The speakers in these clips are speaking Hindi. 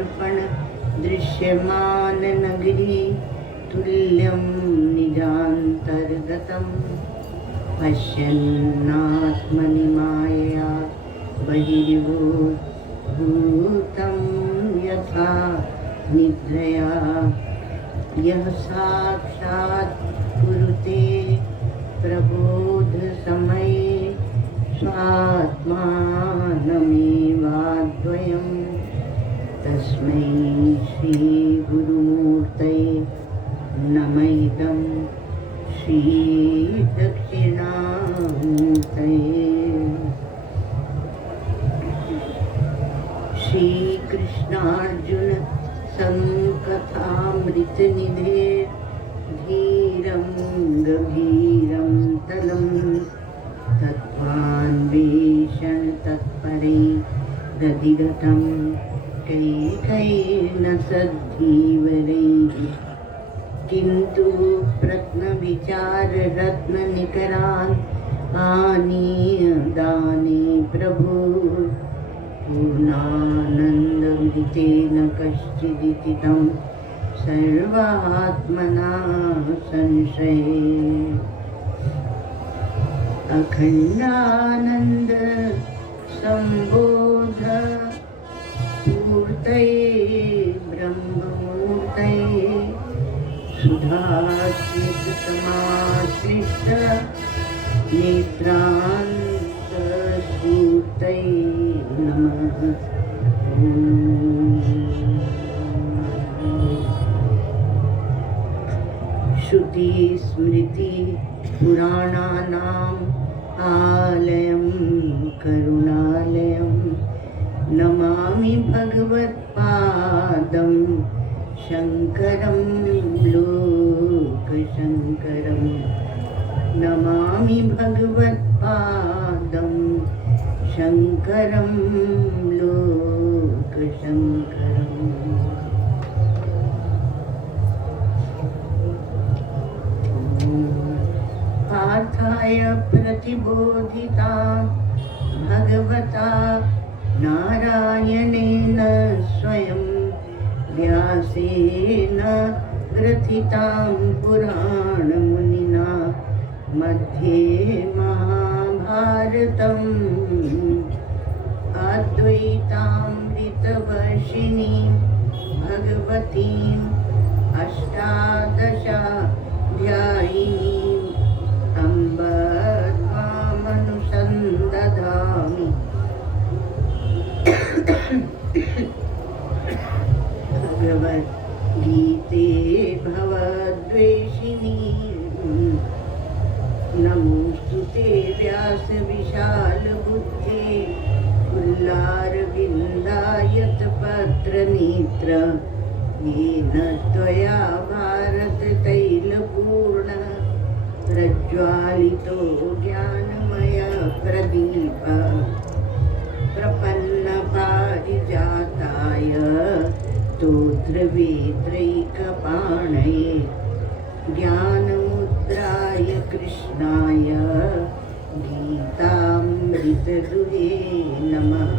दर्पण दृश्यमान नगरी तुल्यं निजान्तर्गतं पश्यन्नात्मनि मायया बहिर्भूतं यथा निद्रया यः साक्षात् कुरुते प्रबोध समये स्वात्मानमेवाद्वयं तस्मै श्री गुरुमूर्तये नमः श्री दक्षिणामूर्तये। श्री कृष्णार्जुन संकथामृतनिधे धीरं गभीरं तलं तत्त्वान्वेषण तत्परे दधिगतं कैकैर्न सद्धीवरैः किन्तु प्रत्नविचाररत्ननिकरान् आनीय दाने प्रभु पूर्णानन्दविदितेन कश्चिदिति तं सर्वात्मना संशये अखण्डानन्द सम्बोध पूर्तये ब्रह्ममूर्तये सुधास्मित समाश्लिष्ट नेत्रान्तस्फूर्तये नमः। श्रुति स्मृति पुराणानाम् आलयं करुणालयं नमामि भगवत्पादं शङ्करं लोकशङ्करं नमामि भगवत्पादं शङ्करं लोकशङ्करम्। पार्थाय प्रतिबोधिता भगवता नारायणेन स्वयं व्यासेन ग्रथितां पुराणमुनिना मध्ये महाभारतम् अद्वैतामृतवर्षिणीं भगवतीम् अष्टादशाध्यायिनीम् अम्ब त्वामनुसन्दधामि भगवद्गीते भवद्वेषिणी नमोऽस्तु ते व्यासविशालबुद्धे पुल्लारविन्दायतपत्रनेत्र येन त्वया भारततैलपूर्ण प्रज्वालितो ज्ञानमयप्रदीप प्रपन्नपारिजाताय स्तोत्रवेत्रैकपाणये ज्ञानमुद्राय कृष्णाय गीतामृतदुहे नमः।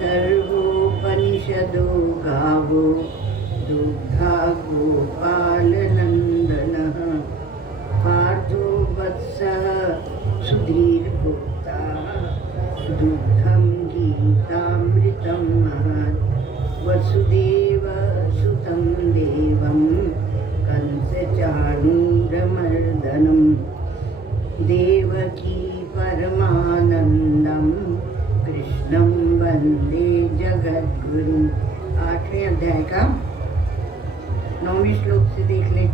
सर्वोपनिषदो गावो दुग्धा गोपालनन्दनः पार्थो वत्सः सुधीर्भोक्ता दुग्धं गीतामृतं महत् वसुदेवसुतं देवं कंसचाणूरमर्दनं देवकी परमानन्दं कृष्णं वन्दे जगद्गुरुं। 8वें अध्याय का 9वें श्लोक से देख ले,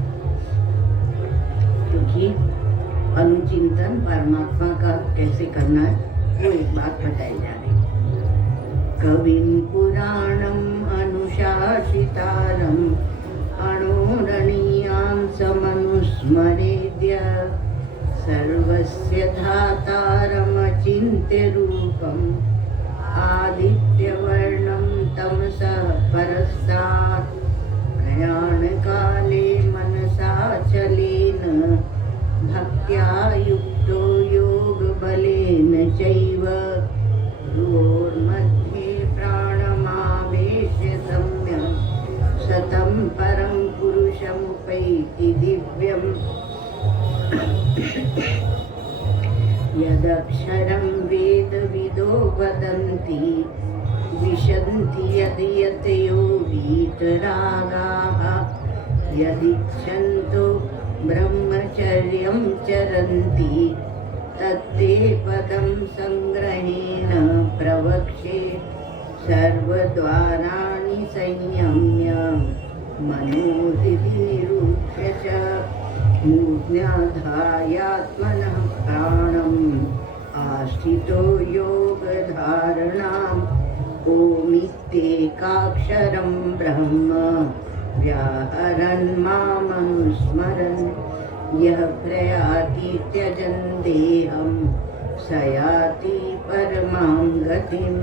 क्योंकि अनुचिंतन परमात्मा का कैसे करना है वो एक बात बताई जा रही। कविं पुराणम् अनुशासितारम् अणोरणीयां समनुस्मरेद्य सर्वस्य धातारमचिन्त्य रूपम् आदित्यवर्णं तमसः परस्तात् प्रयाणकाले मनसाचलेन भक्त्या युक्तो योगबलेन चैव भ्रुवोर्मध्ये प्राणमावेश्य वीतरागाः यदिच्छन्तो ब्रह्मचर्यं चरन्ति तत्ते पदं संग्रहेण प्रवक्ष्ये सर्वद्वाराणि संयम्य मनोहृदि निरुध्य च मूर्ध्याधायात्मनः प्राणम् आस्थितो योगधारणाम् ओमित्येकाक्षरं ब्रह्म व्याहरन् मामनुस्मरन् यः प्रयाति त्यजन् देहं स याति परमां गतिम्।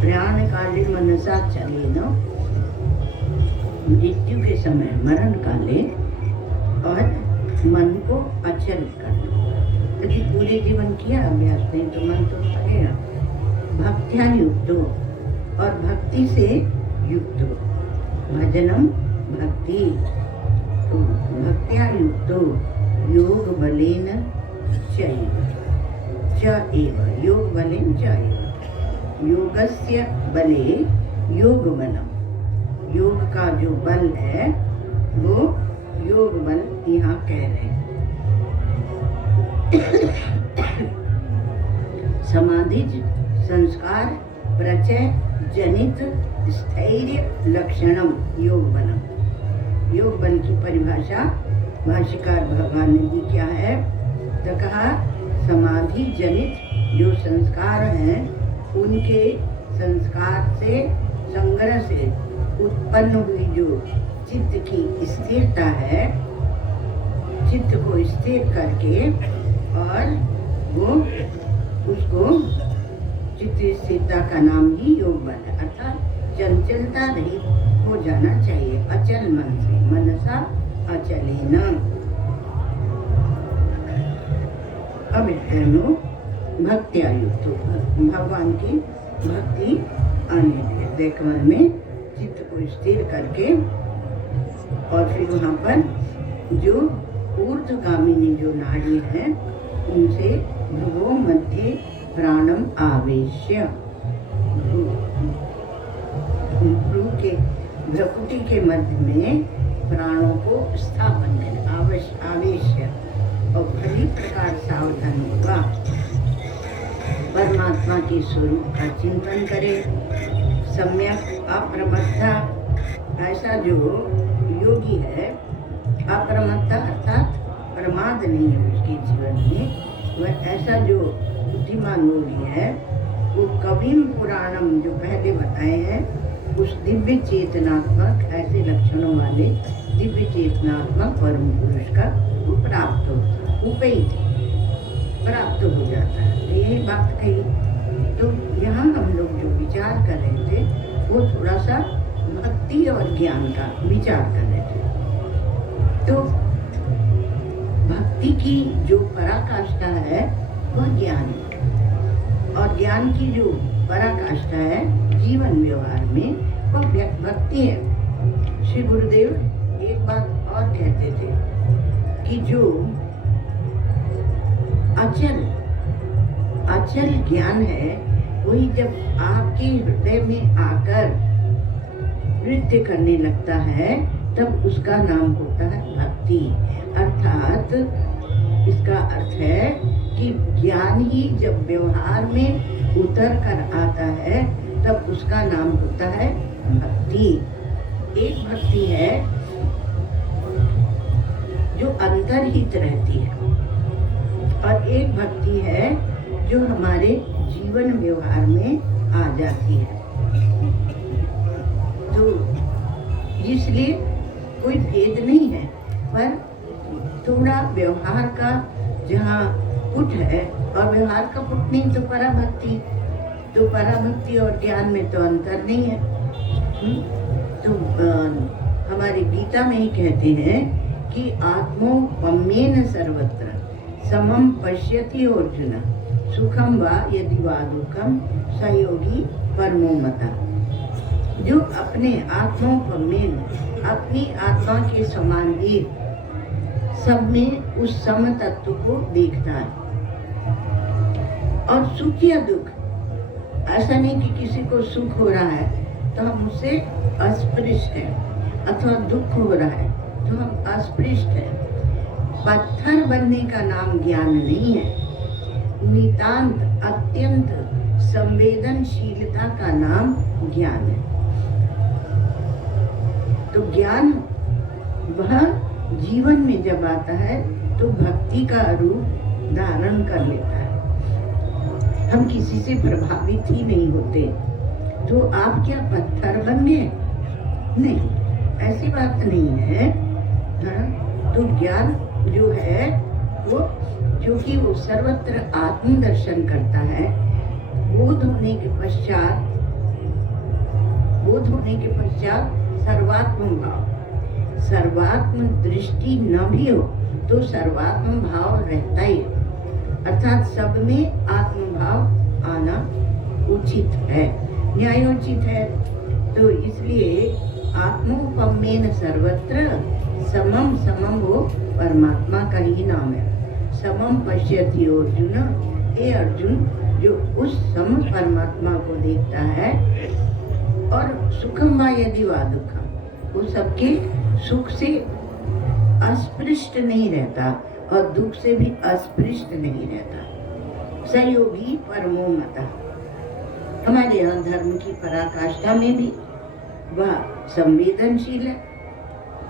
प्राण काले मनसा चले न, मृत्यु के समय मरण काले और मन को अचल कर लो। यदि पूरे जीवन किया अभ्यास नहीं तो मन तो लगेगा। भक्त्या युक्त हो और भक्ति से युक्त हो। भजनम भक्ति तो भक्त्या युक्त हो योग बलेन चैव च एव योग बलेन च एव योगस्य बले योग बलम। योग का जो बल है वो योग बल यहाँ कह रहे हैं। समाधि संस्कार प्रचय जनित स्थैर्य लक्षणम योग बलम। योग बल की परिभाषा भाष्यकार भगवान ने दी क्या है तो कहा समाधि जनित जो संस्कार हैं उनके संस्कार से संग्रह से उत्पन्न हुई जो चित्त की स्थिरता है, चित्त को स्थिर करके और वो उसको चित्त स्थिरता का नाम ही योग बल है। अर्थात चंचलता रहित हो जाना चाहिए अचल मन से। मनसा अचलेन। अब भक्त्या युक्त भगवान की भक्ति आने लगे देखमन में चित्त को स्थिर करके और फिर वहाँ पर जो ऊर्ध्वगामिनी जो नाड़ी है उनसे भ्रुवो मध्य प्राणम आवेश्य भ्रू के भ्रकुटी के मध्य में प्राणों को स्थापन करें आवेश्य और भली प्रकार सावधान होगा। परमात्मा के स्वरूप का चिंतन करे। सम्यक अप्रमत्ता ऐसा जो योगी है अप्रमत्ता अर्थात प्रमाद नहीं है उसके जीवन में, वह ऐसा जो बुद्धिमान योगी है वो कविम पुराणम जो पहले बताए हैं उस दिव्य चेतनात्मक ऐसे लक्षणों वाले दिव्य चेतनात्मक परम पुरुष का वो प्राप्त होता है उपैत प्राप्त हो जाता है। यही बात कही। तो यहाँ हम लोग जो विचार कर रहे थे वो थोड़ा सा भक्ति और ज्ञान का विचार कर रहे थे। तो भक्ति की जो पराकाष्ठा है वह ज्ञान है और ज्ञान की जो पराकाष्ठा है जीवन व्यवहार में वह भक्ति है। श्री गुरुदेव एक बात और कहते थे कि जो अचल ज्ञान है वही जब आपके हृदय में आकर नृत्य करने लगता है तब उसका नाम होता है भक्ति। अर्थात इसका अर्थ है कि ज्ञान ही जब व्यवहार में उतर कर आता है तब उसका नाम होता है भक्ति। एक भक्ति है जो अंतर्हित रहती है और एक भक्ति है जो हमारे जीवन व्यवहार में आ जाती है। तो इसलिए कोई भेद नहीं है, पर थोड़ा व्यवहार का जहाँ पुट है और व्यवहार का पुट नहीं तो पराभक्ति, तो पराभक्ति और ज्ञान में तो अंतर नहीं है। तो हमारी गीता में ही कहते हैं कि आत्मोपम्येन सर्वत्र समम पश्यति अर्जुन सुखम वा यदि वा दुखम सहयोगी परमो मता। जो अपने आत्मोपम्येन अपनी आत्मा के समान ही सब में उस सम तत्व को देखता है। और सुख या दुख, ऐसा नहीं कि किसी को सुख हो रहा है तो हम उससे अस्पृष्ट हैं, अथवा दुख हो रहा है तो हम अस्पृष्ट हैं। पत्थर बनने का नाम ज्ञान नहीं है, नितांत अत्यंत संवेदनशीलता का नाम ज्ञान है। तो ज्ञान वह जीवन में जब आता है तो भक्ति का रूप धारण कर लेता है। हम किसी से प्रभावित ही नहीं होते, तो आप क्या पत्थर बन गए? नहीं, ऐसी बात नहीं है। हाँ? तो ज्ञान जो है वो, क्योंकि वो सर्वत्र आत्मदर्शन करता है, बोध होने के पश्चात सर्वात्म भाव, सर्वात्म दृष्टि न भी हो तो सर्वात्म भाव रहता ही, अर्थात सब में आत्मभाव आना उचित है, न्यायोचित है। तो इसलिए आत्मोपमेन सर्वत्र समम, समम वो परमात्मा का ही नाम है। समम पश्यति अर्जुन, हे अर्जुन, जो उस सम परमात्मा को देखता है, और सुखम वा यदि वा दुखम, वो सबके सुख से अस्पृष्ट नहीं रहता और दुख से भी अस्पृष्ट नहीं रहता। सहयोगी परमो मतः, हमारे यहाँ धर्म की पराकाष्ठा में भी वह संवेदनशील है।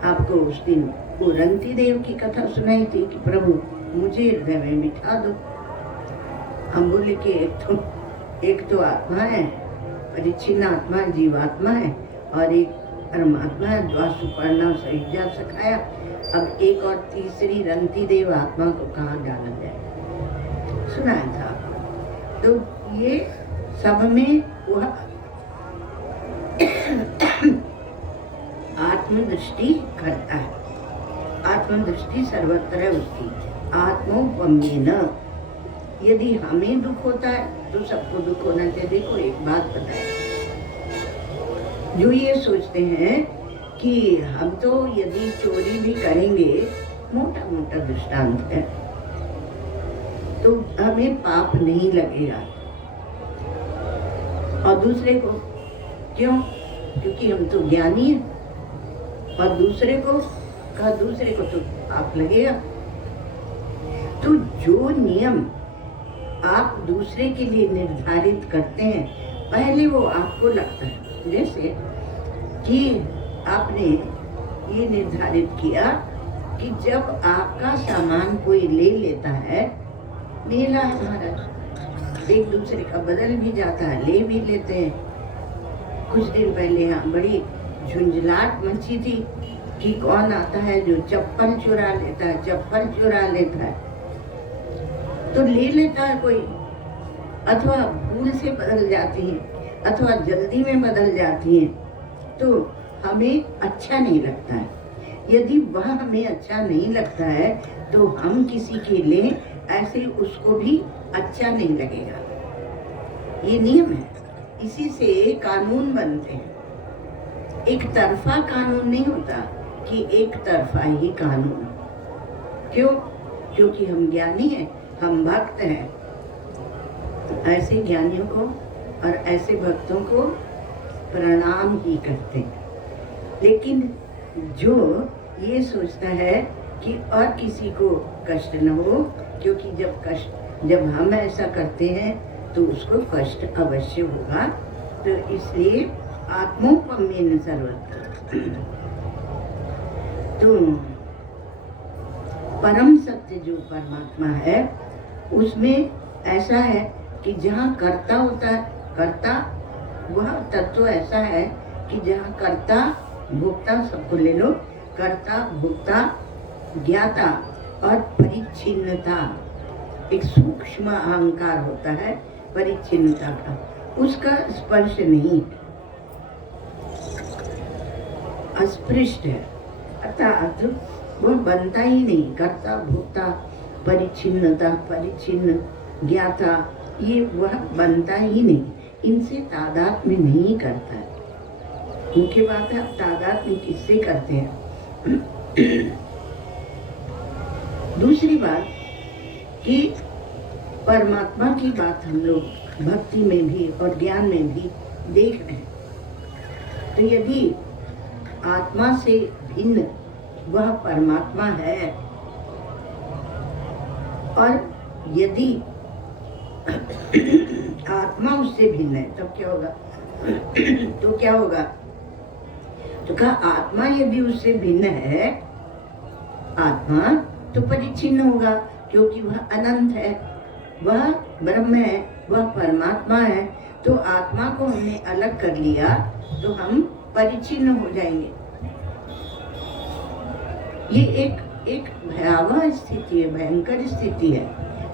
आपको उस दिन वो रंती देव की कथा सुनाई थी कि प्रभु मुझे हृदय में बिठा दो। हम बोले कि एक तो आत्मा है, परिच्छिन्न आत्मा जीवात्मा है, और एक परमात्मा है, द्वासुपर्णा सहिजा सखाया। अब एक और तीसरी रंती देव आत्मा को कहाँ डाला जाए, सुनाया था। तो ये सब में वह आत्मदृष्टि करता है, आत्मदृष्टि सर्वत्र है उसकी। आत्मोपमेन, यदि हमें दुख होता है तो सबको दुख होना चाहिए। देखो एक बात बताए, जो ये सोचते हैं कि हम तो यदि चोरी भी करेंगे, मोटा मोटा दृष्टांत है, तो हमें पाप नहीं लगेगा, और दूसरे को क्यों? क्योंकि हम तो ज्ञानी हैं, और दूसरे को तो पाप लगेगा। तो जो नियम आप दूसरे के लिए निर्धारित करते हैं, पहले वो आपको लगता है। जैसे कि आपने ये निर्धारित किया कि जब आपका सामान कोई ले लेता है, मेला है महाराज, एक दूसरे का बदल भी जाता है, ले भी लेते हैं। कुछ दिन पहले यहाँ बड़ी झुंझलाहट मची थी कि कौन आता है जो चप्पल चुरा लेता है, तो ले लेता है कोई, अथवा भूल से बदल जाती है, अथवा जल्दी में बदल जाती है, तो हमें अच्छा नहीं लगता है। यदि वह हमें अच्छा नहीं लगता है तो हम किसी के लिए ऐसे उसको भी अच्छा नहीं लगेगा। ये नियम है, इसी से कानून बनते हैं। एक तरफा कानून नहीं होता कि एक तरफा ही कानून। क्यों? क्योंकि हम ज्ञानी हैं, हम भक्त हैं। ऐसे ज्ञानियों को और ऐसे भक्तों को प्रणाम ही करते हैं। लेकिन जो ये सोचता है कि और किसी को कष्ट न हो, क्योंकि जब हम ऐसा करते हैं तो उसको कष्ट अवश्य होगा, तो इसलिए आत्मोपमेन सर्वत्र। तो परम सत्य जो परमात्मा है, उसमें ऐसा है कि जहाँ कर्ता होता है, कर्ता वह तत्व ऐसा है कि जहाँ कर्ता भोक्ता, सबको ले लो, कर्ता भोक्ता ज्ञाता और परिच्छिन्नता, एक सूक्ष्म अहंकार होता है परिच्छिन्नता का, उसका स्पर्श नहीं, अस्पृष्ट है, अर्थात वह बनता ही नहीं। कर्ता भोक्ता परिच्छिन्नता, परिच्छिन्न ज्ञाता, ये वह बनता ही नहीं, इनसे तादात्म्य नहीं करता है। मुख्य बात है तादाद में किससे करते हैं। दूसरी बात कि परमात्मा की बात हम लोग भक्ति में भी और ज्ञान में भी देख रहे हैं। तो यदि आत्मा से भिन्न वह परमात्मा है और यदि आत्मा उससे भिन्न है तब क्या होगा? तो क्या होगा? तो कहा आत्मा यदि उससे भिन्न है, आत्मा तो परिच्छिन्न होगा, क्योंकि वह अनंत है, वह ब्रह्म है, वह परमात्मा है। तो आत्मा को हमने अलग कर लिया तो हम परिच्छिन्न हो जाएंगे। ये एक भयावह स्थिति है, भयंकर स्थिति है।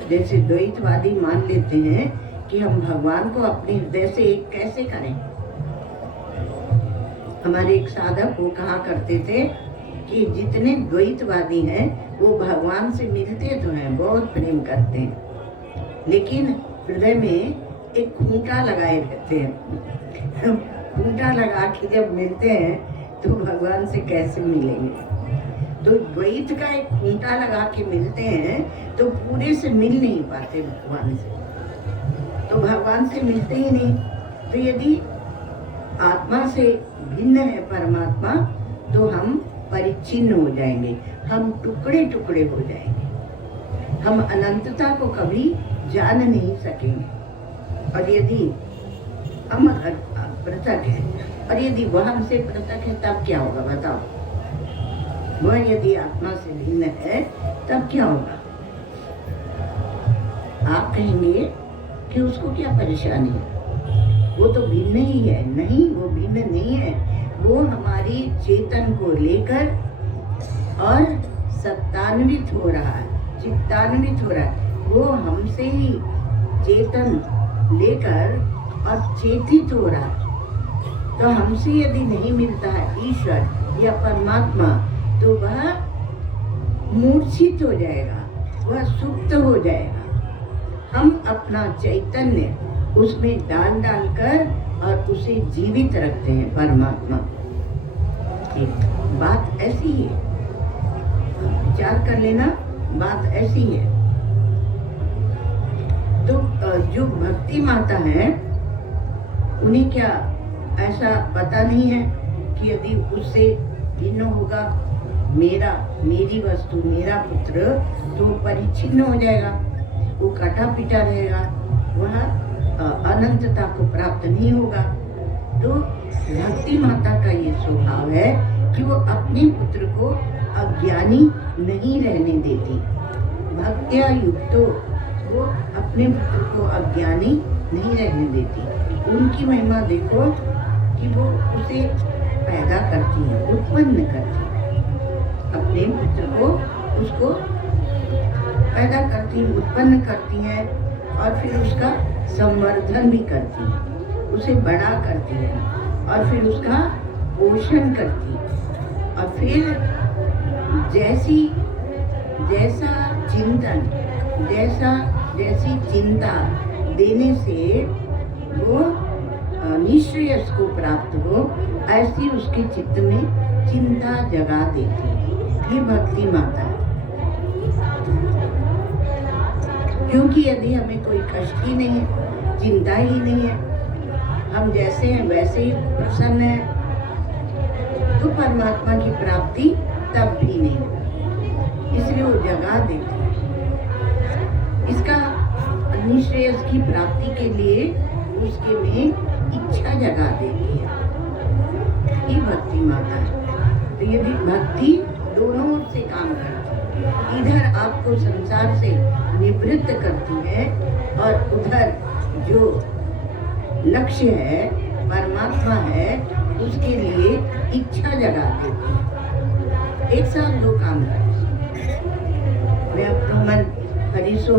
जैसे द्वैतवादी मान लेते हैं कि हम भगवान को अपने हृदय से एक कैसे करें। हमारे एक साधक वो कहा करते थे कि जितने द्वैतवादी हैं वो भगवान से मिलते तो हैं, बहुत प्रेम करते हैं, लेकिन हृदय में एक खूंटा लगाए रहते हैं। खूंटा लगा के जब मिलते हैं तो भगवान से कैसे मिलेंगे? तो द्वैत का एक खूंटा लगा के मिलते हैं तो पूरे से मिल नहीं पाते भगवान से, तो भगवान से मिलते ही नहीं। तो यदि आत्मा से भिन्न है परमात्मा तो हम परिच्छिन्न हो जाएंगे, हम टुकड़े टुकड़े हो जाएंगे, हम अनंतता को कभी जान नहीं सकेंगे। और यदि हम पृथक है और यदि वह हमसे पृथक है तब क्या होगा बताओ? वह यदि आत्मा से भिन्न है तब क्या होगा? आप कहेंगे कि उसको क्या परेशानी है, वो तो भिन्न ही है। नहीं, वो भिन्न नहीं है, वो हमारी चेतन को लेकर और सत्तान्वित हो रहा है, चित्तान्वित हो रहा है। वो हमसे ही चेतन लेकर और चेतित हो रहा है। तो हमसे यदि नहीं मिलता है ईश्वर या परमात्मा तो वह मूर्छित हो जाएगा, वह सुप्त हो जाएगा। हम अपना चैतन्य उसमें डाल कर और उसे जीवित रखते हैं परमात्मा। बात ऐसी है, विचार कर लेना, बात ऐसी है। तो जो भक्ति माता है उन्हें क्या ऐसा पता नहीं है कि यदि उससे भिन्न होगा मेरी वस्तु, मेरा पुत्र, तो परिच्छिन्न हो जाएगा, वो कटा पिटा रहेगा, वह अनंतता को प्राप्त नहीं होगा। तो भक्ति माता का ये स्वभाव है कि वो अपने पुत्र को अज्ञानी नहीं रहने देती। भक्त्या युक्तो वो अपने पुत्र को अज्ञानी नहीं रहने देती। उनकी महिमा देखो कि वो उसे पैदा करती है, उत्पन्न करती है, अपने पुत्र को उसको पैदा करती है, उत्पन्न करती है और फिर उसका संवर्धन भी करती है, उसे बड़ा करती है और फिर उसका पोषण करती है। और फिर जैसी चिंता देने से वो निश्रेयस को प्राप्त हो, ऐसी उसके चित्त में चिंता जगा देती है। ये भक्ति माता है। क्योंकि यदि हमें कोई कष्ट ही नहीं है, चिंता ही नहीं है, हम जैसे हैं वैसे ही प्रसन्न हैं, तो परमात्मा की प्राप्ति तब भी नहीं होगी। इसलिए वो जगा देती है। इसका निश्रेयस की प्राप्ति के लिए उसके में इच्छा जगा देती है। ये भक्ति माता है। तो ये भी भक्ति दोनों ओर से काम करती है। इधर आपको संसार से निवृत्त करती है और उधर जो लक्ष्य है, परमात्मा है, उसके लिए इच्छा जगा देती है। एक साथ दो काम करते हैं। मैं अपना मन हरिसो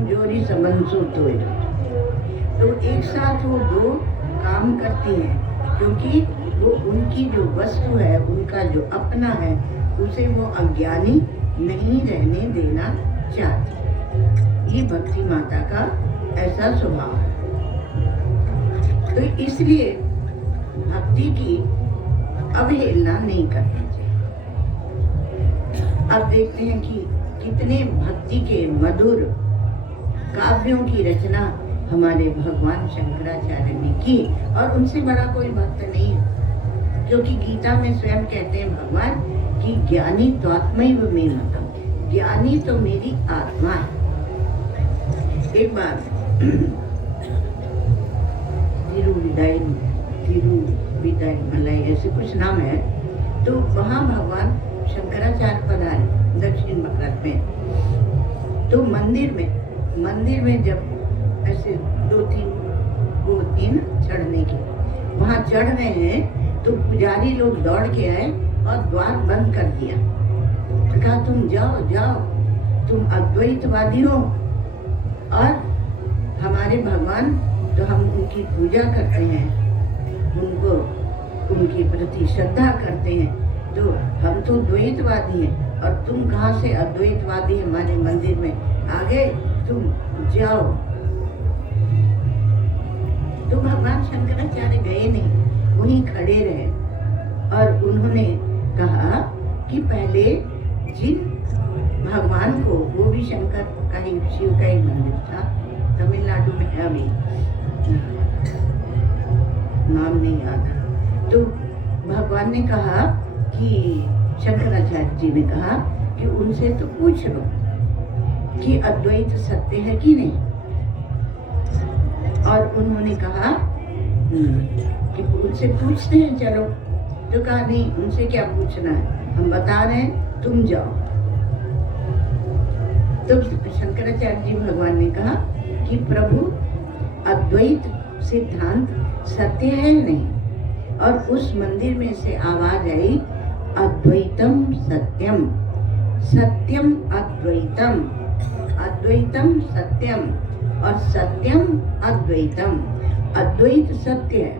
जोरी संबंधो तोड़ो। तो एक साथ वो दो काम करती हैं, क्योंकि वो उनकी जो वस्तु है, उनका जो अपना है, उसे वो अज्ञानी नहीं रहने देना चाहती। ये भक्ति माता का ऐसा स्वभाव है। तो इसलिए भक्ति की अवहेलना नहीं करनी चाहिए। अब देखते हैं कि कितने भक्ति के मधुर काव्यों की रचना हमारे भगवान शंकराचार्य ने की, और उनसे बड़ा कोई भक्त नहीं है, क्योंकि गीता में स्वयं कहते हैं भगवान कि ज्ञानी त्वात्मैव मे मतम, ज्ञानी तो मेरी आत्मा है। एक बार तिरुविदाई ऐसे कुछ नाम है, तो वहाँ भगवान शंकराचार्य पधारे दक्षिण भारत में। तो मंदिर में जब ऐसे दो तीन चढ़ने की वहाँ चढ़ रहे हैं, तो पुजारी लोग दौड़ के आए और द्वार बंद कर दिया। कहा तुम जाओ, तुम अद्वैतवादी हो, और हमारे भगवान तो हम उनकी पूजा करते हैं, उनको उनके प्रति श्रद्धा करते हैं, तो हम तो द्वैतवादी हैं, और तुम कहाँ से अद्वैतवादी हमारे मंदिर में आ गए, तुम जाओ। तो भगवान शंकराचार्य गए नहीं, वहीं खड़े रहे, और उन्होंने कहा कि पहले जिन भगवान को, वो भी शंकर का ही, शिव का ही मंदिर था, तमिलनाडु में है, अभी नाम नहीं याद है। तो भगवान ने कहा कि शंकराचार्य जी ने कहा कि उनसे तो पूछ लो कि अद्वैत सत्य है कि नहीं। और उन्होंने कहा कि उनसे पूछते हैं, चलो। तो कहा नहीं, उनसे क्या पूछना है, हम बता रहे हैं, तुम जाओ। तो शंकराचार्य जी भगवान ने कहा कि प्रभु अद्वैत सिद्धांत सत्य है नहीं, और उस मंदिर में से आवाज आई अद्वैतम सत्यम, सत्यम अद्वैतम, अद्वैतम सत्यम, और सत्यम अद्वैतम। अद्वैत सत्य है,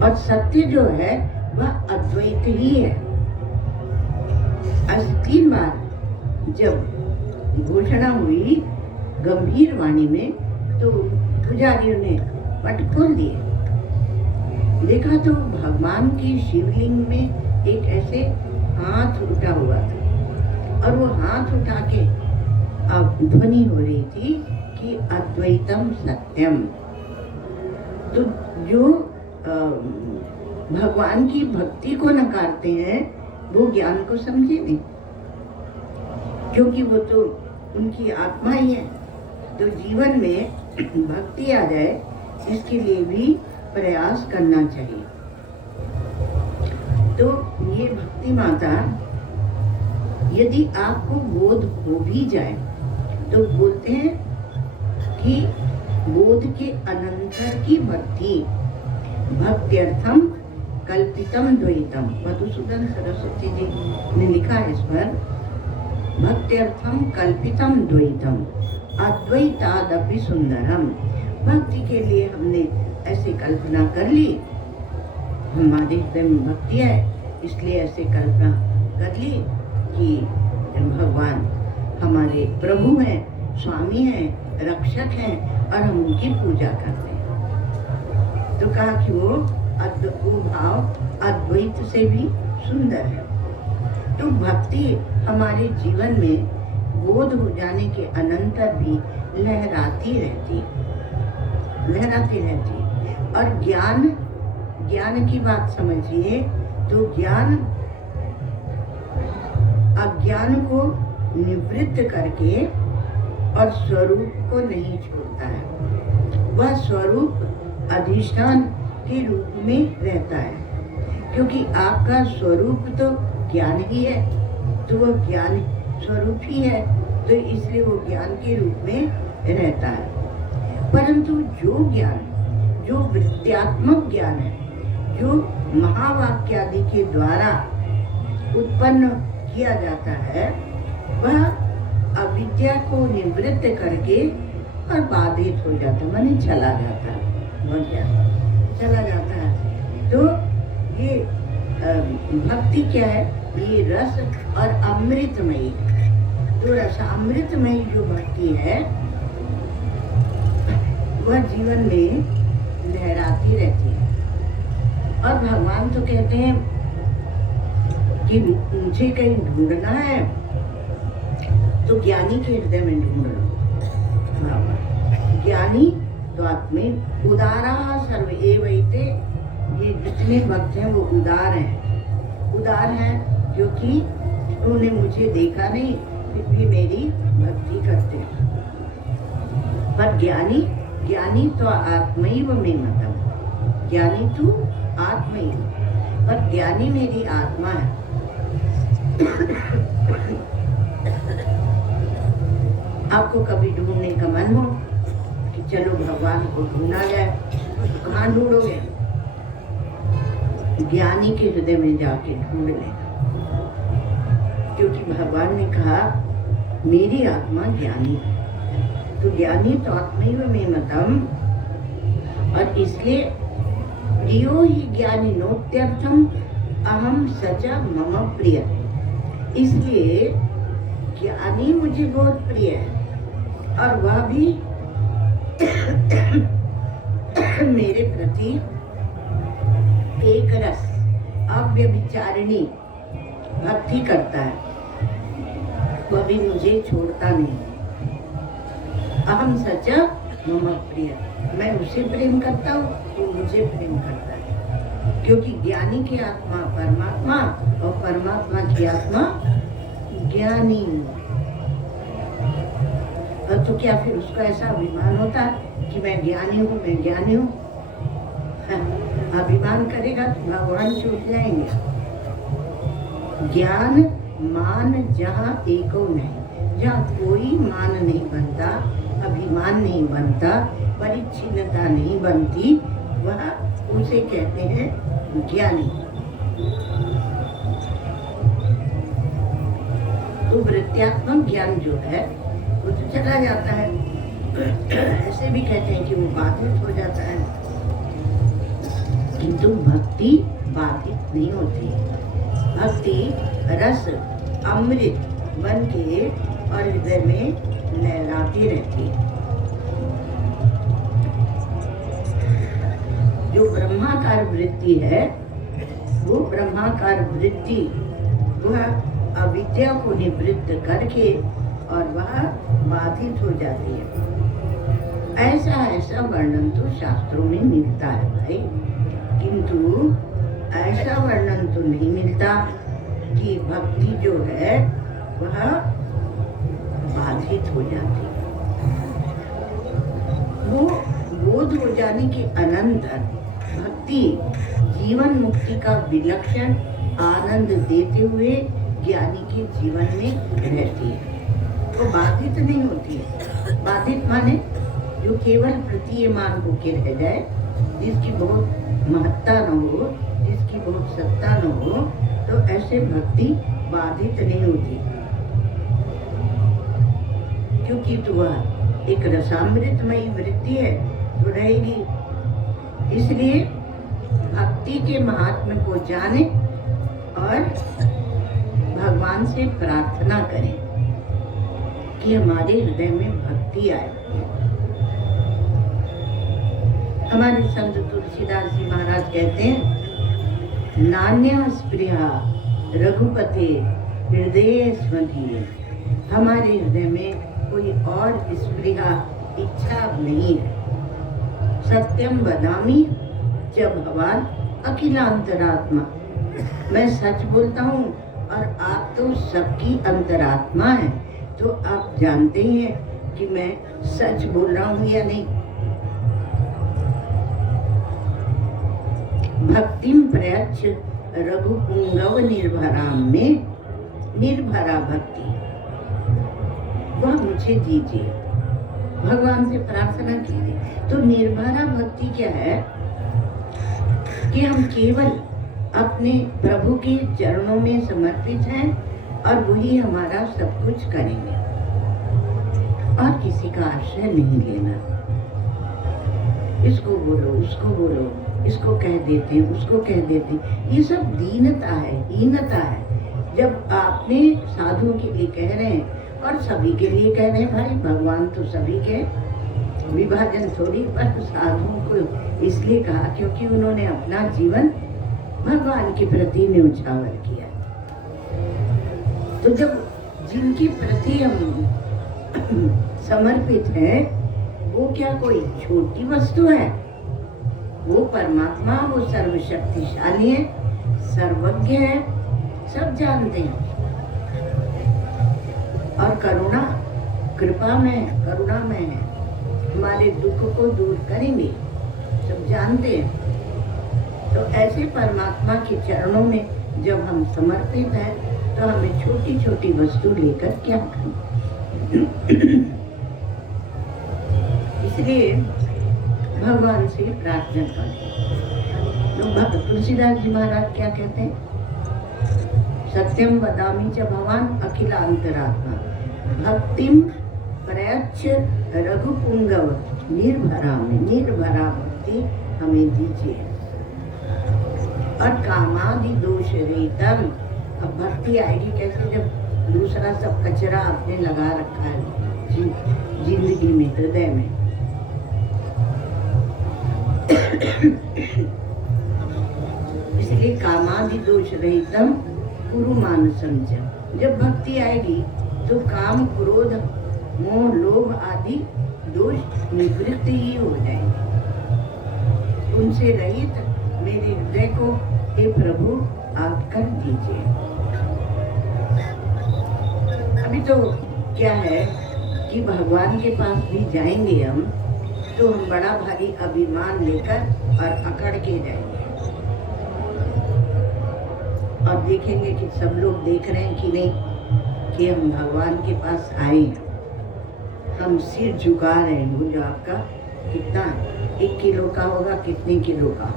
और सत्य जो है वह अद्वैत ही है। आज 3 बार जब घोषणा हुई गंभीर वाणी में, तो पुजारियों ने पट खोल दिए। देखा तो भगवान की शिवलिंग में एक ऐसे हाथ उठा हुआ था, और वो हाथ उठा के अब ध्वनि हो रही थी कि अद्वैतम सत्यम। तो जो भगवान की भक्ति को नकारते हैं, वो ज्ञान को समझे नहीं, क्योंकि वो तो उनकी आत्मा ही है। तो जीवन में भक्ति आ जाए, इसके लिए भी प्रयास करना चाहिए। तो ये भक्ति माता, यदि आपको बोध हो भी जाए, तो बोलते हैं कि बोध के अनंतर की भक्ति, भक्त्यर्थम कल्पितम द्वैतम। मधुसूदन सरस्वती जी ने लिखा है इस पर, भक्त्यर्थम कल्पितम द्वैतम अद्वैतादपि सुंदरम। भक्ति के लिए हमने ऐसे कल्पना कर ली, हमारे हृदय में भक्ति है, इसलिए ऐसे कल्पना कर ली कि भगवान हमारे प्रभु हैं, स्वामी हैं, रक्षक हैं, और हम उनकी पूजा करते हैं। तो कहा कि वो भाव अद्वैत से भी सुंदर है। तो भक्ति हमारे जीवन में बोध हो जाने के अनंतर भी लहराती रहती है। और ज्ञान की बात समझिए, तो ज्ञान अज्ञान को निवृत्त करके और स्वरूप को नहीं छोड़ता है। वह स्वरूप अधिष्ठान के रूप में रहता है, क्योंकि आपका स्वरूप तो ज्ञान ही है, तो वह ज्ञान स्वरूप ही है, तो इसलिए वो ज्ञान के रूप में रहता है। परंतु जो ज्ञान, जो वृत्त्यात्मक ज्ञान है, जो महावाक्यादि के द्वारा उत्पन्न किया जाता है, वह अविद्या को निवृत्त करके और बाधित हो जाता है, माने चला जाता है, वह ज्ञान चला जाता है। तो ये भक्ति क्या है? ये रस और अमृतमयी, तो रस अमृतमयी जो भक्ति है, वह जीवन में लहराती रहती है। और भगवान तो कहते हैं कि मुझे कहीं ढूंढना है तो ज्ञानी के हृदय में ढूंढ लो। ज्ञानी तो आत्मे उदारा सर्व एवैते, ये जितने भक्त हैं वो उदार हैं। उदार हैं क्योंकि उन्होंने मुझे देखा नहीं फिर भी मेरी भक्ति करते हैं। पर ज्ञानी, ज्ञानी तो आत्मैव में मतम, ज्ञानी तू आत्मैव, पर ज्ञानी मेरी आत्मा है। आपको कभी ढूंढने का मन हो कि चलो भगवान को ढूंढा जाए, तो कहाँ ढूंढोगे? ज्ञानी के हृदय में जाके ढूंढ लेना, क्योंकि भगवान ने कहा मेरी आत्मा ज्ञानी है। तो ज्ञानी तो आत्मैव में मतम, और इसलिए प्रियो ही ज्ञानी नोत्यर्थम अहम सचा मम प्रिय, इसलिए ज्ञानी मुझे बहुत प्रिय है और वह भी मेरे प्रति एक रस अव्यभिचारिणी भक्ति करता है, वह भी मुझे छोड़ता नहीं। अहम सच मम प्रिय, मैं उसे प्रेम करता हूँ, वो मुझे प्रेम करता है, क्योंकि ज्ञानी की आत्मा परमात्मा और परमात्मा की आत्मा ज्ञानी। और तो क्या फिर उसका ऐसा अभिमान होता है कि मैं ज्ञानी हूँ, मैं ज्ञानी हूँ? अभिमान करेगा तो भगवान छूट जाएंगे। ज्ञान मान जहाँ एको नहीं, जहाँ कोई मान नहीं बनता, अभिमान नहीं बनता, परिच्छिन्नता नहीं बनती, वह उसे कहते हैं ज्ञानी। तो वृत्त्यात्मक ज्ञान जो है वो तो चला जाता है, ऐसे भी कहते हैं कि वो बाधित हो जाता है, किंतु भक्ति बाधित नहीं होती। भक्ति रस अमृत बन के और हृदय में लहराती रहती है। जो ब्रह्माकार वृत्ति है, वो ब्रह्माकार वृत्ति वह अविद्या को निवृत्त करके और वह बाधित हो जाती है। ऐसा वर्णन तो शास्त्रों में मिलता है भाई, किंतु ऐसा वर्णन तो नहीं मिलता कि भक्ति जो है वह बाधित हो जाती है। वो बोध हो जाने के अनंतर भक्ति जीवन मुक्ति का विलक्षण आनंद देते हुए ज्ञानी के जीवन में रहती है, वो बाधित नहीं होती है। बाधित माने जो केवल प्रतीयमान होकर रह जाए, जिसकी बहुत महत्ता न हो, जिसकी बहुत सत्ता न हो, तो ऐसे भक्ति बाधित नहीं होती, क्योंकि तो वह एक रसामृतमयी वृत्ति है तो रहेगी। इसलिए भक्ति के महात्म्य को जाने और भगवान से प्रार्थना करें कि हमारे हृदय में भक्ति आए। हमारे संत तुलसीदास जी महाराज कहते हैं, नान्या स्प्रिया रघुपते हृदय स्वधीर, हमारे हृदय में कोई और स्प्रिया इच्छा नहीं है। सत्यम वदामि च भगवान अखिलांतरात्मा, मैं सच बोलता हूँ और आप तो सबकी अंतरात्मा है, तो आप जानते ही हैं कि मैं सच बोल रहा हूँ या नहीं। भक्तिम प्रयच्छ रघुपुंगव निर्भराम में, निर्भरा भक्ति वह मुझे दीजिए, भगवान से प्रार्थना कीजिए। तो निर्भरा भक्ति क्या है कि हम केवल अपने प्रभु के चरणों में समर्पित हैं और वही हमारा सब कुछ करेंगे और किसी का आश्रय नहीं लेना। इसको बोलो, उसको बोलो, इसको कह देते हैं, उसको कह देते हैं, ये सब दीनता है, हीनता है। जब आपने साधुओं के लिए कह रहे हैं और सभी के लिए कह रहे हैं, भाई भगवान तो सभी के, विभाजन थोड़ी, पर साधुओं को इसलिए कहा क्योंकि उन्होंने अपना जीवन भगवान के प्रति न्यौछावर किया। तो जब जिनके प्रति हम समर्पित है, वो क्या कोई छोटी वस्तु है? वो परमात्मा, वो सर्वशक्तिशाली है, सर्वज्ञ है, सब जानते हैं। और कृपा में करुणा में है, हमारे दुख को दूर करेंगे, सब जानते हैं। तो ऐसे परमात्मा के चरणों में जब हम समर्पित हैं, तो हमें छोटी छोटी वस्तु लेकर क्या करना। इसलिए भगवान से प्रार्थना करें। तो भक्त तुलसीदास जी महाराज क्या कहते हैं? सत्यम वदामि च भवान अखिलांतरात्मा भक्तिम प्रयच्छ रघुपुंगव निर्भरा भक्ति हमें दीजिए। और कामादि दोष रहितम, अब भक्ति आएगी कैसे? जब दूसरा सब कचरा आपने लगा रखा है जिंदगी में, हृदय में। इसलिए कामादि दोष रहितम कुरु मानसम च। जब भक्ति आएगी तो काम, क्रोध, मोह, लोभ आदि दोष निवृत्त ही हो जाएंगे। उनसे रहित मेरे हृदय को हे प्रभु आप कर दीजिए। अभी तो क्या है कि भगवान के पास भी जाएंगे हम, तो हम बड़ा भारी अभिमान लेकर और अकड़ के जाएंगे और देखेंगे कि सब लोग देख रहे हैं कि नहीं कि हम भगवान के पास आए हैं। हम सिर झुका रहे हैं। वो जो आपका कितना 1 किलो का होगा, कितने किलो का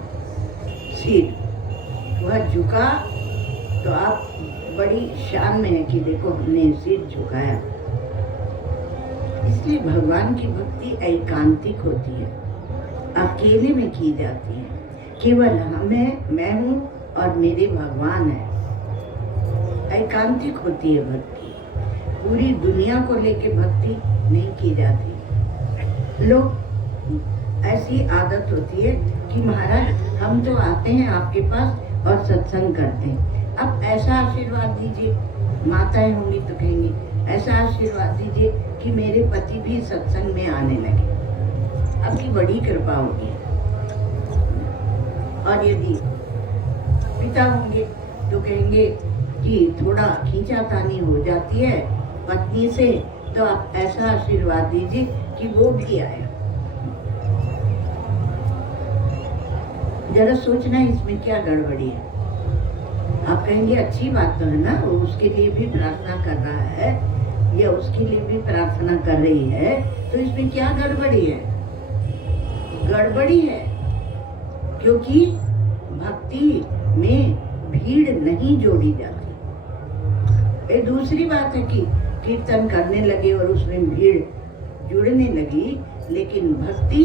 सिर, वह झुका तो आप बड़ी शान में है कि देखो हमने सिर झुकाया। इसलिए भगवान की भक्ति एकांतिक होती है, अकेले में की जाती है। केवल मैं हूँ और मेरे भगवान है। एकांतिक होती है भक्ति। पूरी दुनिया को लेके भक्ति नहीं की जाती। लोग ऐसी आदत होती है कि महाराज हम तो आते हैं आपके पास और सत्संग करते हैं, अब ऐसा आशीर्वाद दीजिए। माताएं होंगी तो कहेंगी ऐसा आशीर्वाद दीजिए कि मेरे पति भी सत्संग में आने लगे, आपकी बड़ी कृपा होगी। और यदि पिता होंगे तो कहेंगे कि थोड़ा खींचातानी हो जाती है पत्नी से, तो आप ऐसा आशीर्वाद दीजिए कि वो भी आए। जरा सोचना इसमें क्या गड़बड़ी है। आप कहेंगे अच्छी बात तो है ना, वो उसके लिए भी प्रार्थना कर रहा है या उसके लिए भी प्रार्थना कर रही है, तो इसमें क्या गड़बड़ी है? गड़बड़ी है क्योंकि भक्ति में भीड़ नहीं जोड़ी जाती। ये दूसरी बात है कि कीर्तन करने लगे और उसमें भीड़ जुड़ने लगी, लेकिन भक्ति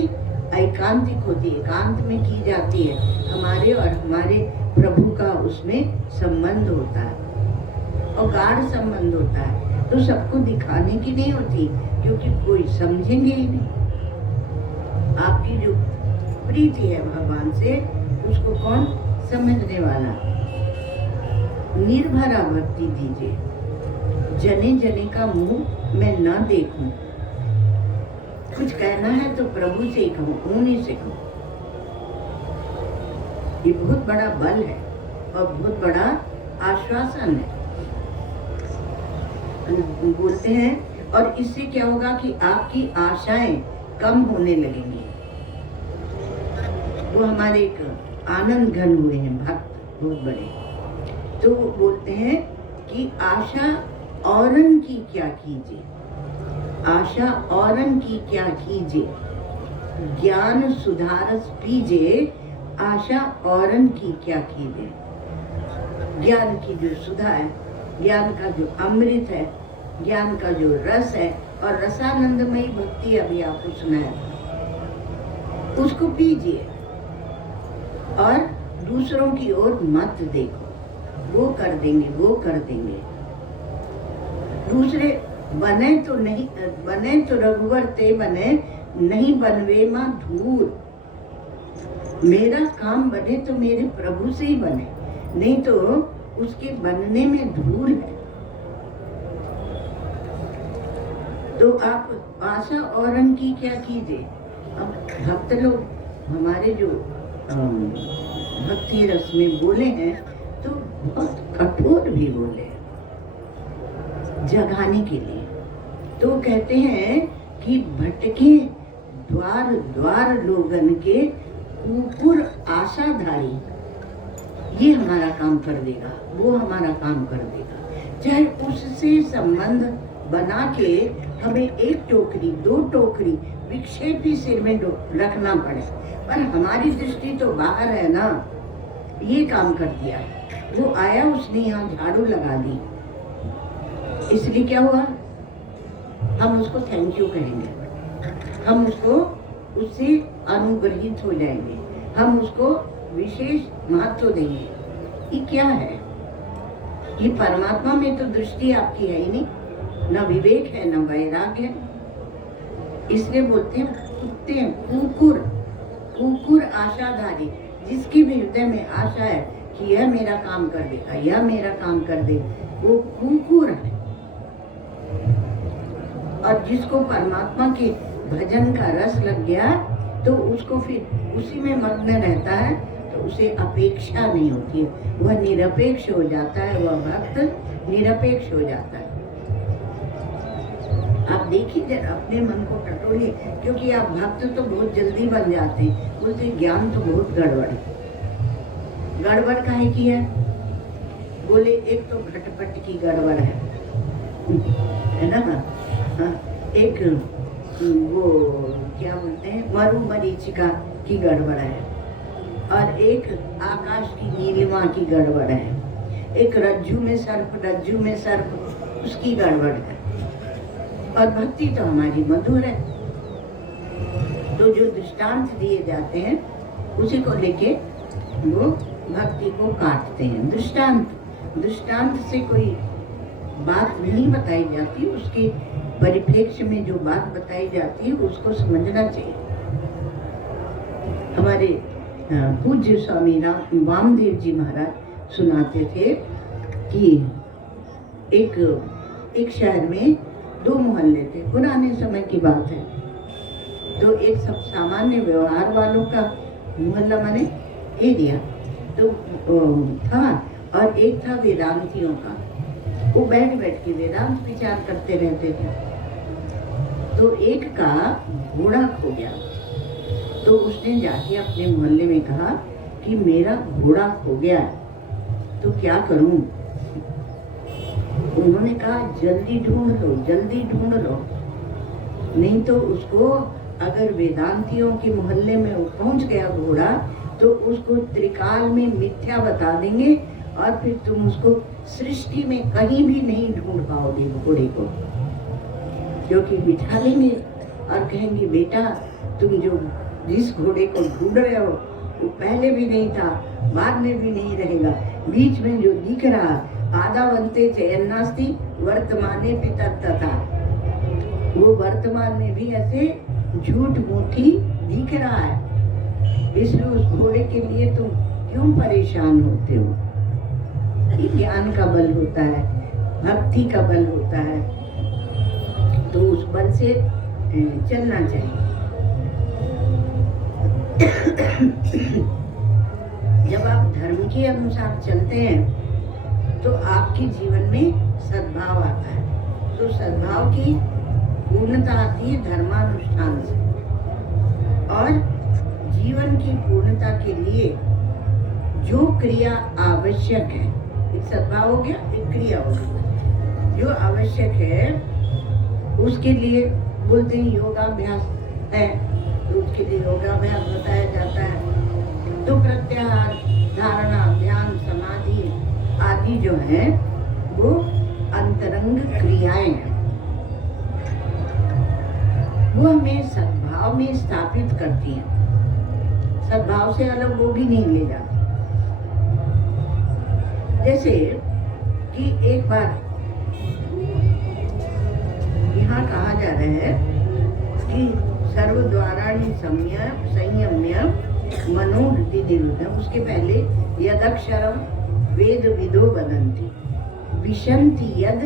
एकांतिक होती है, एकांत में की जाती है। हमारे और हमारे प्रभु का उसमें संबंध होता है और गाढ़ संबंध होता है। तो सबको दिखाने की नहीं होती, क्योंकि कोई समझेंगे ही नहीं। आपकी जो प्रीति है भगवान से, उसको कौन समझने वाला? निर्भरा भक्ति दीजिए। जने जने का मुंह मैं न देखूं। कुछ कहना है तो प्रभु से ही कहूं, उन्हीं से कहूं। ये बहुत बड़ा बल है और बहुत बड़ा आश्वासन है। बोलते हैं और इससे क्या होगा कि आपकी आशाएं कम होने लगेंगी। वो हमारे एक आनंद घन हुए हैं भक्त बहुत बड़े, तो वो बोलते हैं कि आशा औरन की क्या कीजिए, आशा औरन की क्या कीजिए, ज्ञान सुधारस पीजे, आशा औरन की क्या कीजिए। ज्ञान की जो सुधा है, ज्ञान का जो अमृत है, ज्ञान का जो रस है और रसानंदमयी भक्ति अभी आपको सुनाया, उसको पीजिए और दूसरों की ओर मत देखो। वो कर देंगे, वो कर देंगे। दूसरे बने तो नहीं, बने तो रघुवर ते बने, नहीं बनवे मां धूल। मेरा काम बने तो मेरे प्रभु से ही बने, नहीं तो उसके बनने में धूल है। तो आप आशा औरन की क्या कीजिए। अब भक्त लोग हमारे जो भक्ति रस में बोले हैं तो बहुत कठोर भी बोले जगाने के लिए। तो कहते हैं कि भटके द्वार द्वार लोगन के ऊपर आशाधारी, ये हमारा काम कर देगा, वो हमारा काम कर देगा। चाहे उससे संबंध बना के हमें एक टोकरी दो टोकरी विक्षेप ही सिर में रखना पड़े, पर हमारी दृष्टि तो बाहर है ना। ये काम कर दिया, वो आया उसने यहाँ झाड़ू लगा दी, इसलिए क्या हुआ, हम उसको थैंक यू कहेंगे, हम उसको उससे अनुग्रहित हो जाएंगे, हम उसको विशेष महत्व देंगे। ये क्या है? ये परमात्मा में तो दृष्टि आपकी है ही नहीं, न विवेक है न वैराग्य है। इसलिए बोलते हैं कुत्ते कुकुर, कुकुर आशाधारी, जिसकी भी हृदय में आशा है कि यह मेरा काम कर देगा, यह मेरा काम कर देगा, वो कुकुर है। और जिसको परमात्मा के भजन का रस लग गया तो उसको फिर उसी में मग्न रहता है, तो उसे अपेक्षा नहीं होती है, वह निरपेक्ष हो जाता है, वह भक्त निरपेक्ष हो जाता है। आप देखिए जरा अपने मन को टटोलिए, क्योंकि आप भक्त तो बहुत जल्दी बन जाते हैं, बोलते ज्ञान तो बहुत गड़बड़ है। गड़बड़ काहे की है? बोले एक तो घटपट की गड़बड़ है ना, एक वो क्या बोलते हैं मरुमरीचिका की गड़बड़ है, और एक आकाश की नीलिमा की गड़बड़ है, एक रज्जू में सर्प उसकी गड़बड़ है। और भक्ति तो हमारी मधुर है। तो जो दृष्टांत दिए जाते हैं उसी को लेके वो भक्ति को काटते हैं। दृष्टांत से कोई बात नहीं बताई जाती, उसके परिप्रेक्ष्य में जो बात बताई जाती है उसको समझना चाहिए। हमारे पूज्य स्वामी वामदेव जी महाराज सुनाते थे कि एक शहर में दो मोहल्ले थे, पुराने समय की बात है। तो एक सब सामान्य व्यवहार वालों का मोहल्ला माने एरिया तो था, और एक था वेदांतियों का। वो बैठ के वेदांत विचार करते रहते थे। तो एक का घोड़ा खो गया, तो उसने जाके अपने मोहल्ले में कहा कि मेरा घोड़ा खो गया है, तो क्या करूं? उन्होंने कहा जल्दी ढूंढ लो, नहीं तो उसको अगर वेदांतियों के मोहल्ले में वो पहुंच गया घोड़ा तो उसको त्रिकाल में मिथ्या बता देंगे, और फिर तुम उसको सृष्टि में कहीं भी नहीं ढूंढ पाओगे घोड़े को, क्योंकि बिठा लेंगे और कहेंगे बेटा तुम जो जिस घोड़े को ढूंढ रहे हो वो पहले भी नहीं था, बाद में भी नहीं रहेगा, बीच में जो दिख रहा आधा बनते चयन्नास्ति वर्तमाने पिता तथा, वो वर्तमान में भी ऐसे झूठ मूठी दिख रहा है। इसलिए उस घोड़े के लिए तुम क्यों परेशान होते हो? ये ज्ञान का बल होता है, भक्ति का बल होता है, तो उस बल से चलना चाहिए। जब आप धर्म के अनुसार चलते हैं तो आपके जीवन में सद्भाव आता है। तो सद्भाव की पूर्णता आती है धर्मानुष्ठान से, और जीवन की पूर्णता के लिए जो क्रिया आवश्यक है, एक सद्भाव हो गया, एक क्रिया हो गया, जो आवश्यक है उसके लिए बोलते हैं योगाभ्यास है, तो उसके लिए योगाभ्यास बताया जाता है। तो प्रत्याहार, धारणा, ध्यान, समाधि आदि जो है वो अंतरंग क्रियाएं हैं, वो हमें सद्भाव में स्थापित करती हैं। सद्भाव से अलग वो भी नहीं ले जाती। जैसे कि एक बार यहाँ कहा जा रहा है कि सर्वद्वाराणि संयम्य मनोहृदि निरुद्धम, उसके पहले यदक्षरम वेद विदो वदन्ति विशन्ति यद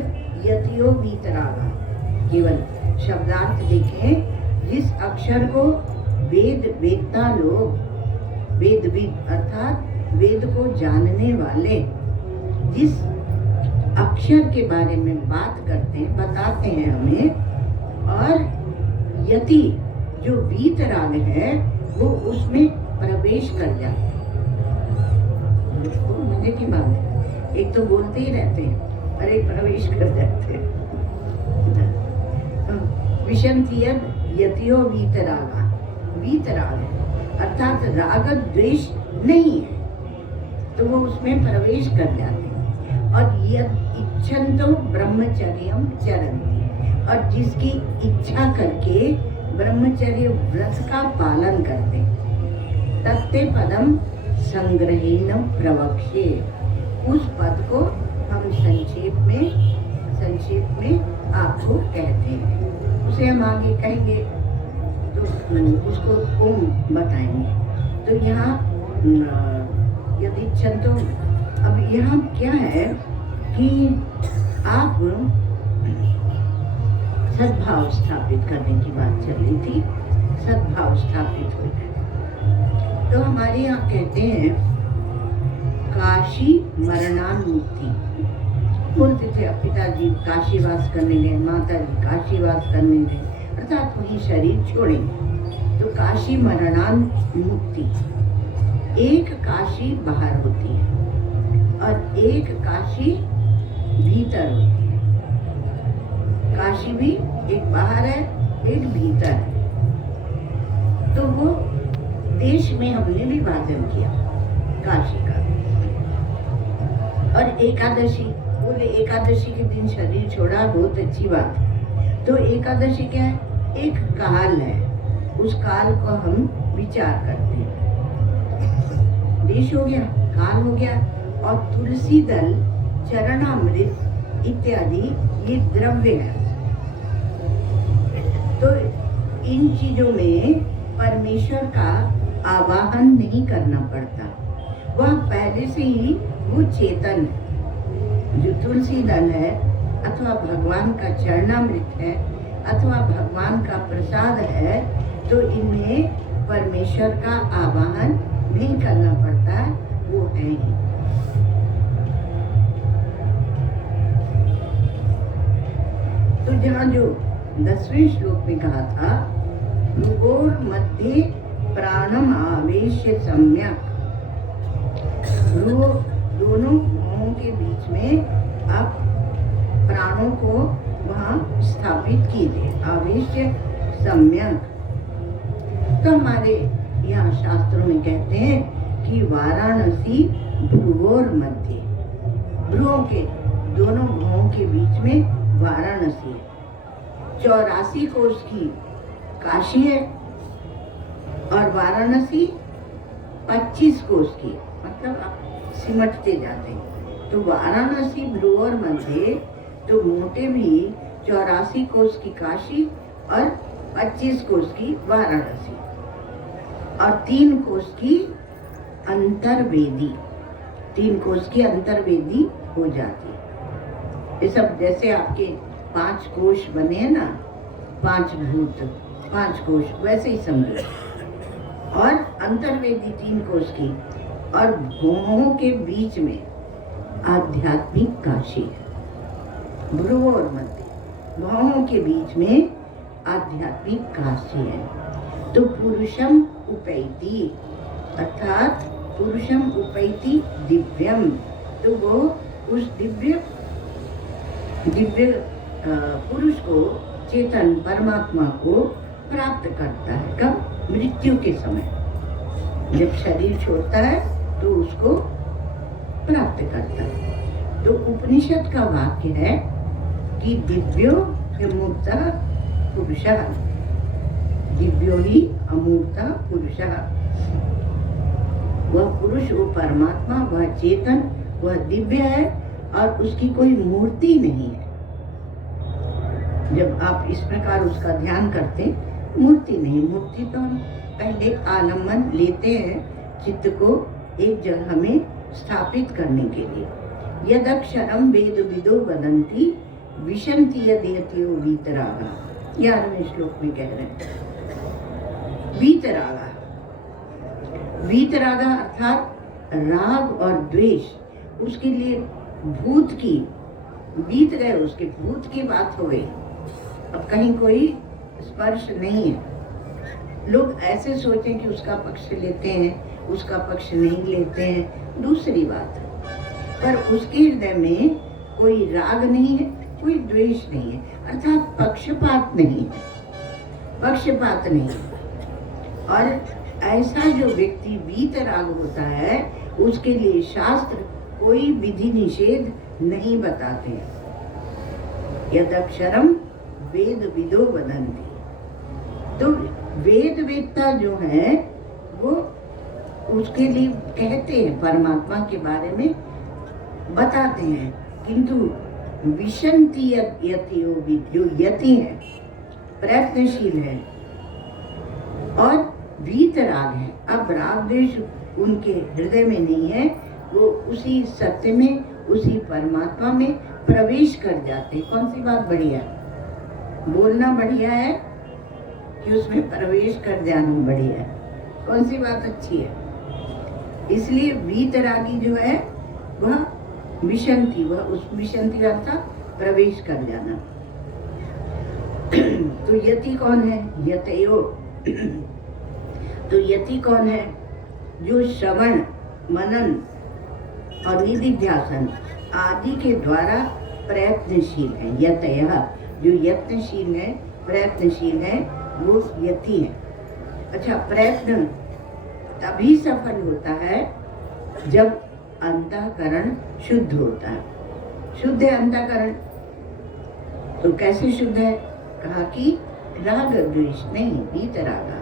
यतियो वीतरागा। केवल शब्दार्थ देखें, जिस अक्षर को वेदता लोग, वेदविद अर्थात वेद को जानने वाले जिस अक्षर के बारे में बात करते हैं, बताते हैं हमें, और यति जो वीतराग है वो उसमें प्रवेश कर जाते हैं। मजे की बात है, एक तो बोलते ही रहते हैं और एक प्रवेश कर जाते हैं। विशन्ति यद यतियो वीतरागा, वीतराग है अर्थात राग द्वेष नहीं है, तो वो उसमें प्रवेश कर जाते हैं। और यद इच्छन्तो ब्रह्मचर्यम चरन्ति, और जिसकी इच्छा करके ब्रह्मचर्य व्रत का पालन करते हैं, तत्ते पदम संग्रहेण प्रवक्ष्ये, उस पद को हम संक्षेप में आपको कहते हैं। उसे हम आगे कहेंगे तो उसको ओम बताएंगे। तो यहाँ यदि छंतो, अब यहाँ क्या है कि आप सद्भाव स्थापित करने की बात चल रही थी, सद्भाव स्थापित हो जाए। तो हमारे यहाँ कहते हैं काशी मरणान मुक्ति, बोलते थे पिताजी काशीवास करने गए, माता जी काशीवास करने गए, अर्थात वही शरीर छोड़ेंगे। तो काशी मरणान मुक्ति, एक काशी बाहर होती है और एक काशी भीतर होती है। काशी भी एक बाहर है, एक भीतर है। तो वो देश में हमने विभाजन किया काशी का। और एकादशी, बोले एकादशी के दिन शरीर छोड़ा, बहुत अच्छी बात है। तो एकादशी क्या है? एक काल है, उस काल को हम विचार करते हैं। देश हो गया, काल हो गया, और तुलसी दल, चरणामृत इत्यादि ये द्रव्य है। तो इन चीजों में परमेश्वर का आवाहन नहीं करना पड़ता, वह पहले से ही वो चेतन है। जो तुलसी दल है अथवा भगवान का चरणामृत है अथवा भगवान का प्रसाद है, तो इनमें परमेश्वर का आवाहन नहीं करना पड़ता, वो है ही। तो जहाँ जो 10वें श्लोक में कहा था, भ्रुवोर मध्य प्राणम आवेश्य सम्यक, भ्रुव दोनों भुवों के बीच में आप प्राणों को वहाँ स्थापित कीजिए, आवेश्य सम्यक। तो हमारे यहाँ शास्त्रों में कहते हैं कि वाराणसी भ्रुवोर मध्य, भ्रुवों के दोनों भुवों के बीच में वाराणसी है। 84 कोस की काशी है और वाराणसी 25 कोस की, मतलब आप सिमटते जाते हैं। तो वाराणसी भ्रुवोर मध्य, तो मोटे भी 84 कोस की काशी और 25 कोस की वाराणसी, और 3 कोस की अंतर्वेदी, 3 कोस की अंतर्वेदी हो जाती है। ये सब जैसे आपके 5 कोश बने हैं ना, 5 भूत, 5 कोश, वैसे ही समझो। और अंतर्वेदी 3 कोश की, और भुवों के बीच में आध्यात्मिक काशी है। भ्रुव और मध्य, भुवों के बीच में आध्यात्मिक काशी है। तो पुरुषम उपैति, अर्थात पुरुषम उपैति दिव्यम, तो वो उस दिव्य पुरुष को, चेतन परमात्मा को प्राप्त करता है। कब? मृत्यु के समय, जब शरीर छोड़ता है तो उसको प्राप्त करता है। तो उपनिषद का वाक्य है कि दिव्यो अमूर्तः पुरुषः, दिव्यो ही अमूर्तः पुरुषः। वह पुरुष, वो परमात्मा, वह चेतन, वह दिव्य है और उसकी कोई मूर्ति नहीं है। जब आप इस प्रकार उसका ध्यान करते, मूर्ति नहीं, मूर्ति तो हम पहले आलम्बन लेते हैं चित्त को एक जगह में स्थापित करने के लिए। यदक्षरम वेद विदो वदंती विशंति यदेत्यो वीतरागा, 11वें श्लोक में कह रहे हैं। वीतरागा, वीतरागा अर्थात राग और द्वेष, उसके लिए भूत की, बीत गए उसके भूत की बात हो गई, अब कहीं कोई स्पर्श नहीं है। लोग ऐसे सोचें कि उसका पक्ष लेते हैं, उसका पक्ष नहीं लेते हैं, दूसरी बात है, पर उसके हृदय में कोई राग नहीं है, कोई द्वेष नहीं है, अर्थात पक्षपात नहीं है, पक्षपात नहीं है। और ऐसा जो व्यक्ति वीतराग होता है उसके लिए शास्त्र कोई विधि निषेध नहीं बताते। यदक्षरम वेद विदो वदंती, तो वेद वेदता जो है वो उसके लिए कहते हैं, परमात्मा के बारे में बताते हैं, किंतु विशंति यतियो, जो यति है, प्रयत्नशील है और वीतराग है, अब राग द्वेष उनके हृदय में नहीं है, वो उसी सत्य में, उसी परमात्मा में प्रवेश कर जाते। कौन सी बात बढ़िया, बोलना बढ़िया है कि उसमें प्रवेश कर जाना बढ़िया है, कौन सी बात अच्छी है? इसलिए वीतरागी जो है वह विशंति, वह उस विशंति अर्थात प्रवेश कर जाना। तो यति कौन है? यतयो, तो यति कौन है? जो श्रवण मनन और निधिध्यासन आदि के द्वारा प्रयत्नशील है। यतयः, जो यत्नशील है, प्रयत्नशील है, वो यति है। अच्छा, प्रयत्न तभी सफल होता है जब अंतःकरण शुद्ध होता है। शुद्ध है अंतःकरण, तो कैसे शुद्ध है? कहा कि राग द्वेष नहीं, वीतरागा।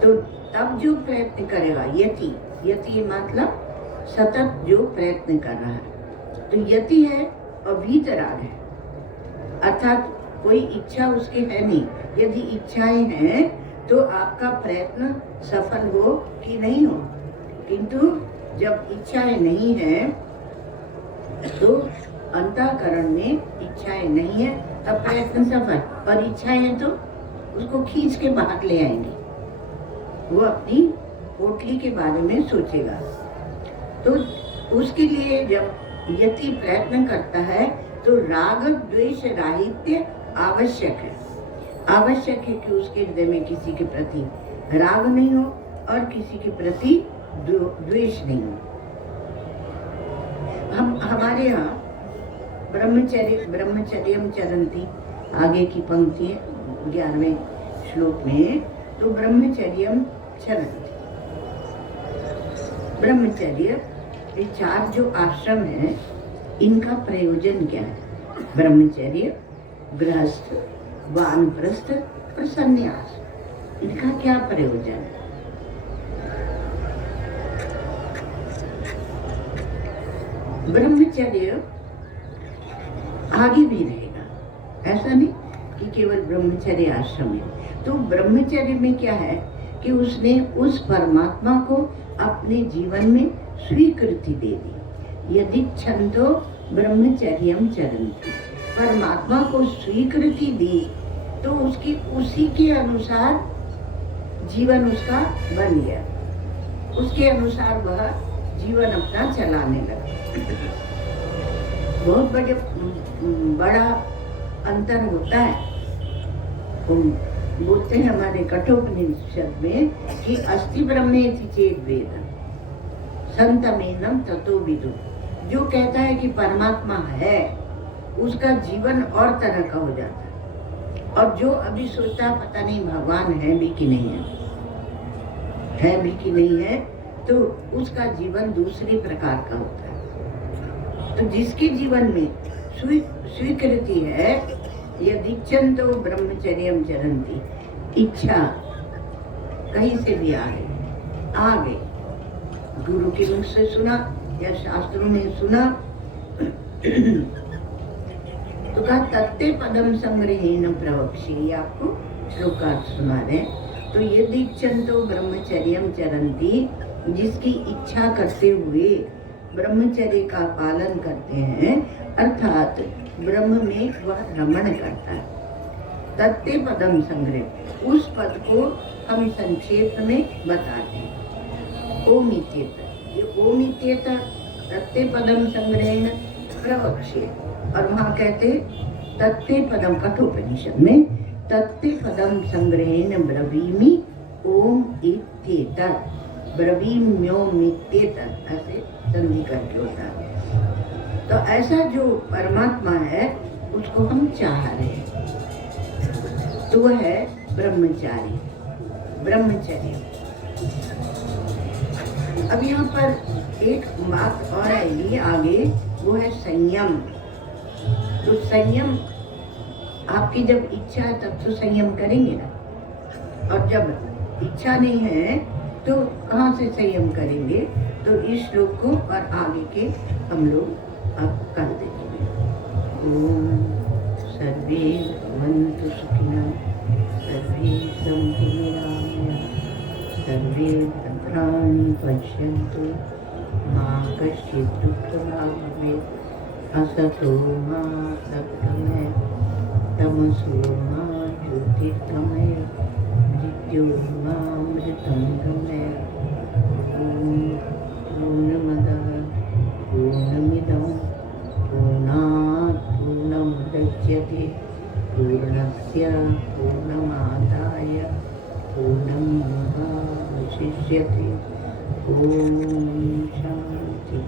तो तब जो प्रयत्न करेगा, यति, यति मतलब सतत जो प्रयत्न कर रहा है, तो यति है और वीतराग है, अर्थात कोई इच्छा उसके है नहीं। यदि इच्छाएं हैं तो आपका प्रयत्न सफल हो कि नहीं हो, किंतु जब इच्छाएं नहीं है तो अंतःकरण में इच्छाएं नहीं है, तब प्रयत्न सफल, और इच्छाएं हैं तो उसको खींच के बाहर ले आएंगे, वो अपनी पोटली के बारे में सोचेगा। तो उसके लिए जब यति प्रयत्न करता है तो राग द्वेष राहित्य आवश्यक है। आवश्यक है कि उसके हृदय में किसी के प्रति राग नहीं हो और किसी के प्रति द्वेष नहीं हो। हमारे यहाँ ब्रह्मचर्यम चरन्ति, आगे की पंक्ति है 11वें श्लोक में, तो ब्रह्मचर्यम चरन्ति, ब्रह्मचर्य, ये 4 जो आश्रम है इनका प्रयोजन क्या है? ब्रह्मचर्य, गृहस्थ, वानप्रस्थ और संन्यास, इनका क्या प्रयोजन है? ब्रह्मचर्य आगे भी रहेगा, ऐसा नहीं कि केवल ब्रह्मचर्य आश्रम है। तो ब्रह्मचर्य में क्या है कि उसने उस परमात्मा को अपने जीवन में स्वीकृति दे दी। यदि छंदो ब्रह्मचर्यम चरन्ति, परमात्मा को स्वीकृति दी तो उसकी उसी के अनुसार जीवन उसका बन गया, उसके अनुसार वह जीवन अपना चलाने लगा। बहुत बड़ा अंतर होता है। बोलते हैं हमारे कठोपनिषद में कि अस्ति ब्रह्मेति चेत् वेद संतमेनम ततो विदु। जो कहता है कि परमात्मा है उसका जीवन और तरह का हो जाता है, और जो अभी सोचता है पता नहीं भगवान है भी कि नहीं है भी कि नहीं है, तो उसका जीवन दूसरी प्रकार का होता है। तो जिसके जीवन में स्वीकृति है, यदिच्छन्तो ब्रह्मचर्यम चरन्ति, इच्छा कहीं से भी आ गई, गुरु के मुख से सुना या शास्त्रों में सुना, तो कहा तत्ते पदम संग्रहेण प्रवक्ष्ये, आपको श्लोकार्थ सुना रहे। तो ये दीक्षंतो ब्रह्मचर्यम चरंती, जिसकी इच्छा करते हुए ब्रह्मचर्य का पालन करते हैं, अर्थात ब्रह्म में वह रमण करता है। तत्ते पदम संग्रह, उस पद को हम संक्षेप में बताते हैं। ओमित्येत, ये ओमित्येत तत्ते पदम संग्रह प्रवक्ष्य, और वहाँ कहते तत्ते पदम, कठोपनिषद में तत्ते पदम संग्रहेण ब्रवीमि ओम इत्येतत्, ब्रवीम्योम इत्येतत्, ऐसे संधि करके होता है। तो ऐसा जो परमात्मा है उसको हम चाह रहे हैं, तो वह है ब्रह्मचारी, ब्रह्मचर्य। अब यहाँ पर एक बात और आएगी आगे, वो है संयम। तो संयम, आपकी जब इच्छा है तब तो संयम करेंगे ना, और जब इच्छा नहीं है तो कहाँ से संयम करेंगे। तो इस श्लोक को और आगे के हम लोग अब कर देंगे। ओम सर्वे भवन्तु सुखिनः, सर्वे सन्तु निरामयाः, सर्वे भद्राणि पश्यन्तु, मा कश्चित् दुःखभाग् भवेत्। असतो मा सद्गमय, तमसो मा ज्योतिर्गमय, मृत्योर्मामृतं गमय। ॐ पूर्णमदः पूर्णमिदं पूर्णात् पूर्णमुदच्यते, पूर्णस्य पूर्णमादाय पूर्णमेवावशिष्यते। ॐ शान्ति।